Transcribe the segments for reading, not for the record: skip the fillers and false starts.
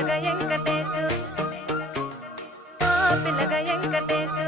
పిల్లగా వెంకటేశు ఓ పిల్లగా వెంకటేశు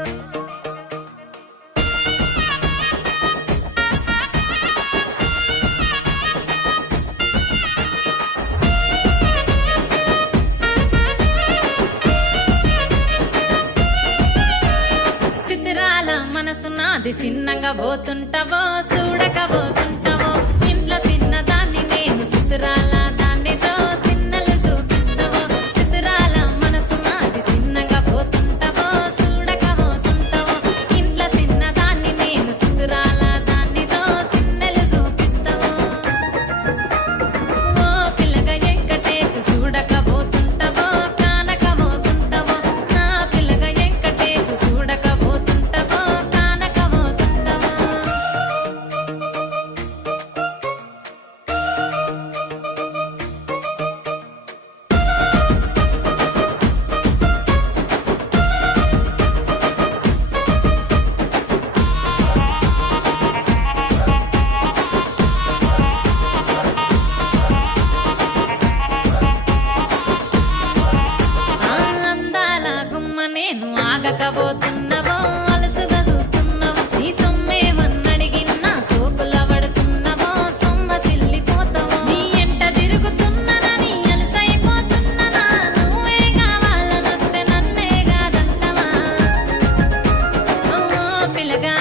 సిద్ధిరాల మనసు నాది చిన్నగా పోతుంటావో చూడక పోతుంటావో ఇంట్లో చిన్నదాన్ని నేను సిద్ధిరాల దాన్నితో చిన్నలు చూపిస్తావో సిద్ధిరాల మనసు నాది చిన్నగా పోతుంటావో చూడక పోతుంటావో ఇంట్లో చిన్నదాన్ని నేను సిద్ధిరాల దాన్నితో చిన్నలు చూపిస్తావో ఓ పిల్లగా వెంకటేశు చూడక పోతుంటావో కానక పోతుంటావో నా పిల్లగా వెంకటేశు చూడక పోతుంటావో కానక పోతుంటావో ఆ అందాల గుమ్మ నేను ఆగకపోతున్నవో అలసుగా చూస్తున్నావో నీ సొమ్మేమన్నడిగిన్నా సోకుల పడుతున్నవో సొమ్మ సిల్లిపోతావో నీ ఎంట తిరుగుతున్ననని అలసైపోతున్ననా నువ్వే కావాలనొస్తే నన్నే కాదంటవా ఓ పిల్లగా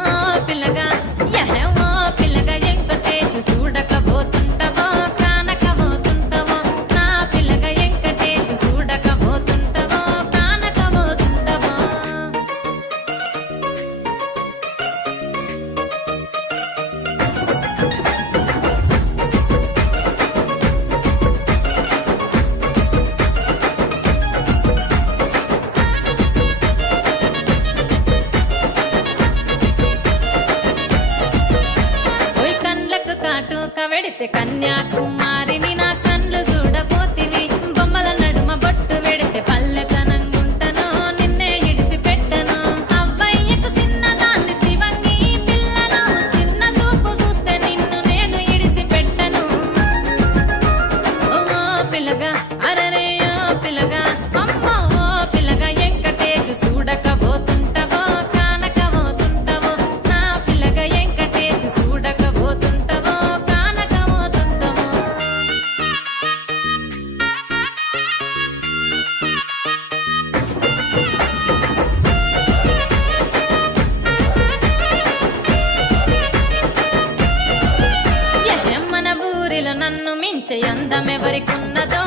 ఓ పిల్లగా యహ ఓ పిల్లగా వెంకటేశు చూడకపోతుంటావో కానకపోతుంటావో నా పిల్లగా వెంకటేశు చూడకపోతుంటావో కానకపోతుంటావో ఓయ్ కండ్లకు కాటుక వెడితే కన్యాకుమారిని నా కండ్లు చూడపోతివి బొమ్మల నడుమ బొట్టు వెడితే పల్లెతనంగుంటను నిన్నే ఇడిసి పెట్టను అవ్వయ్యకు చిన్నదాన్ని శివంగి పిల్లను చిన్న చూపు చూస్తే నిన్ను నేను ఇడిసి పెట్టను ఓ పిల్లగా అరరే ఓ పిల్లగా అమ్మో ఓ పిల్లగా వెంకటేశు చూడకపోతుంటావో కానకపోతుంటావో నా పిల్లగా వెంకటేశు చూడకపోతుంటావో కానకపోతుంటావో మన ఊరిలో నన్ను మించే అందమెవరికున్నదో